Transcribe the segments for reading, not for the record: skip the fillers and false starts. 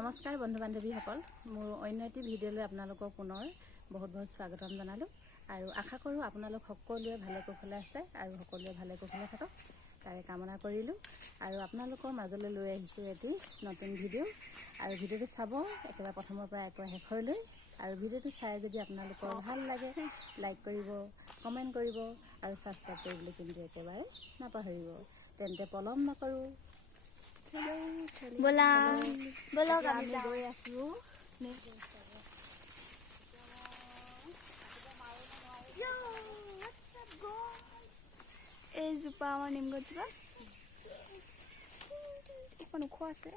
নমস্কাৰ বন্ধু বান্ধৱীসকল, মোৰ অন্য এটি ভিডিঅ'লৈ আপোনালোকক পুনৰ বহুত স্বাগতম জনালোঁ আৰু আশা কৰোঁ আপোনালোক সকলোৱে ভালে কুশলে আছে আৰু সকলোৱে ভালে কুশলে থাকক তাৰে কামনা কৰিলোঁ। আৰু আপোনালোকৰ মাজলৈ লৈ আহিছোঁ এটি নতুন ভিডিঅ' আৰু ভিডিঅ'টো চাব একেবাৰে প্ৰথমৰ পৰা একেবাৰে শেষলৈ। আৰু ভিডিঅ'টো চাই যদি আপোনালোকৰ ভাল লাগে লাইক কৰিব, কমেণ্ট কৰিব আৰু ছাবস্ক্ৰাইব কৰিবলৈ কিন্তু একেবাৰে নাপাহৰিব। তেন্তে পলম নকৰোঁ, बोला बोला আমি গৈ আছোঁ এই জোপা আমাৰ নিম গছজোপা অকণ ওখ আছে।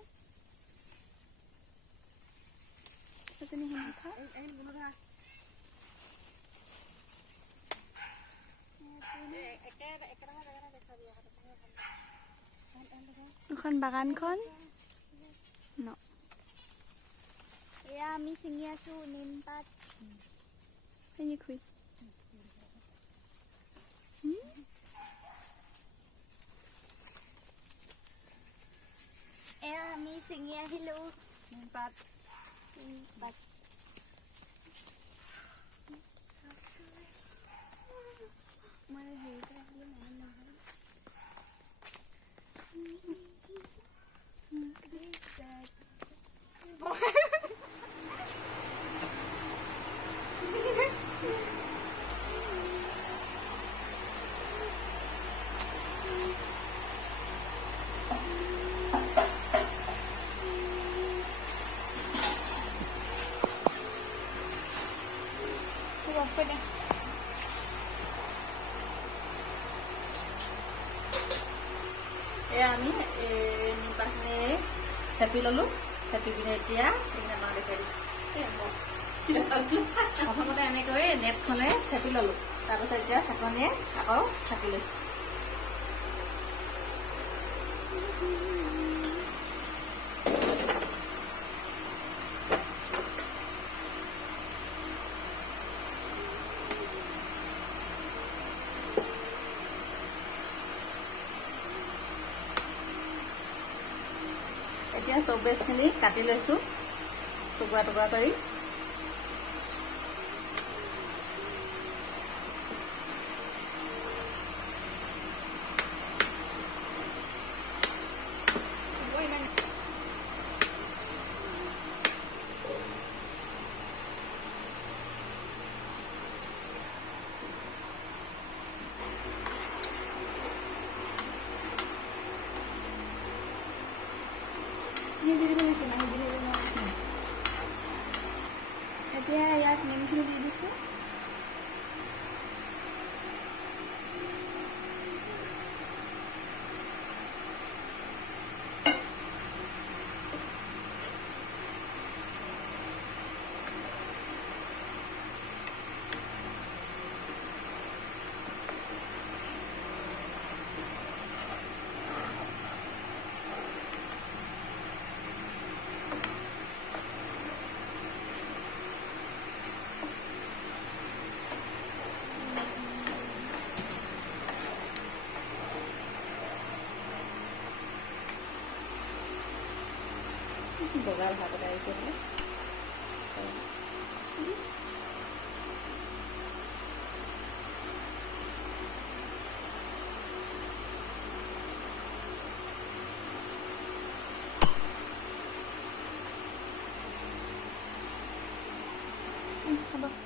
এখন বাগানখন ন এয়া আমি ছিঙি আছো নিম পাত খুই এয়া আমি ছিঙি আহিলো নিম পাত মই হেৰিতে আহিলো আমি নিম পাতখিনি চেপি ল'লোঁ। চেপি পিনে এতিয়া আপোনাক দেখাই দিছোঁ। প্ৰথমতে এনেকৈ নেটখনে চেপি ল'লোঁ, তাৰপিছত এতিয়া চাকনিয়ে আকৌ চাপি লৈছোঁ। এতিয়া চৌবেছখিনি কাটি লৈছোঁ টুকুৰা টুকুৰা কৰি। এতিয়া ইয়াত নিমখিনি দি দিছোঁ। বগা ভাত এটা আহিছে বোলে।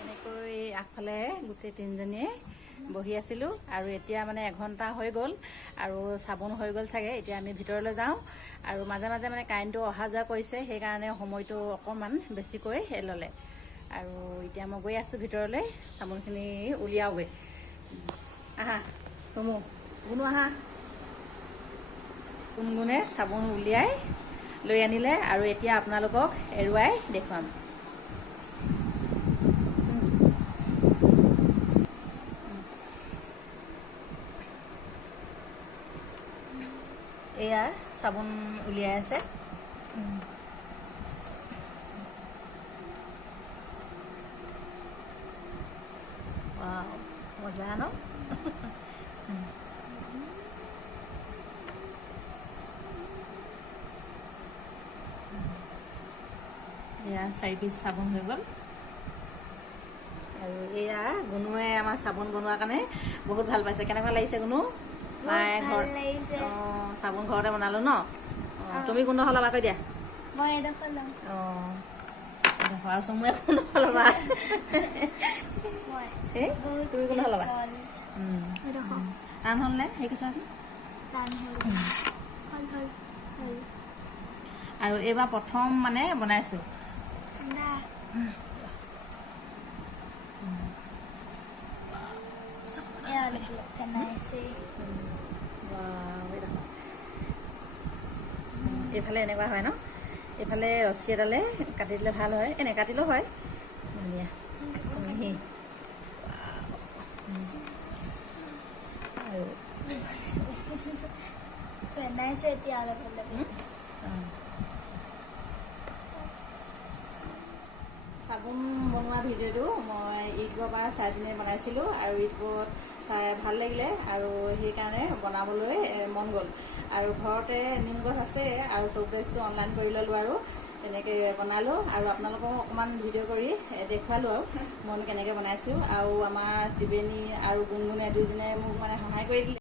এনেকৈ আগফালে গোটেই তিনিজনীয়ে বহি আছিলোঁ আৰু এতিয়া মানে এঘণ্টা হৈ গ'ল আৰু চাবোন হৈ গ'ল চাগে। এতিয়া আমি ভিতৰলৈ যাওঁ আৰু মাজে মাজে মানে কাৰেণ্টটো অহা যোৱা কৰিছে, সেইকাৰণে সময়টো অকণমান বেছিকৈ ল'লে। আৰু এতিয়া মই গৈ আছোঁ ভিতৰলৈ, চাবোনখিনি উলিয়াওগৈ। আহা চমু, গুণু আহা। গুণগুণে চাবোন উলিয়াই লৈ আনিলে আৰু এতিয়া আপোনালোকক এৰুৱাই দেখুৱাম। এয়া চাবোন উলিয়াই আছে। মজা ন? এয়া 4 পিচ চাবোন হৈ গ'ল। আৰু এয়া গুণুৱে আমাৰ চাবোন বনোৱাৰ কাৰণে বহুত ভাল পাইছে। কেনেকুৱা লাগিছে গুণু? মায়ে ঘৰ অঁ চাবোন ঘৰতে বনালোঁ ন। অঁ তুমি কোনডোখৰ সলাবা কৈ দিয়া। মই এডোখৰ ল'ম। অঁ এডোখৰ আৰু চমুৱে কোনডোখৰ ল'বা? এই তুমি কোনডোখৰ ল'বা? টান হ'ল নে সেই কৈছাচোন। আৰু এইবাৰ প্ৰথম মানে বনাইছোঁ। এইফালে এনেকুৱা হয় ন, এইফালে ৰছী এডালে কাটি দিলে ভাল হয়, নেকাটিলেও হয়। ধুনীয়া মিহি। আৰু এতিয়া অলপ অলপ চাবোন বনোৱা ভিডিঅ'টো মই ইউটিউবৰ পৰা চাই পিনে বনাইছিলোঁ আৰু ইউটিউবত চাই ভাল লাগিলে আৰু সেইকাৰণে বনাবলৈ মন গ'ল। আৰু ঘৰতে নিম গছ আছে আৰু চৌকেছটো অনলাইন কৰি ল'লোঁ আৰু তেনেকৈ বনালোঁ আৰু আপোনালোকক অকণমান ভিডিঅ' কৰি দেখুৱালোঁ আৰু মই কেনেকৈ বনাইছোঁ। আৰু আমাৰ ত্ৰিবেণী আৰু গুণগুণে দুইজনে মোক মানে সহায় কৰি দিলে।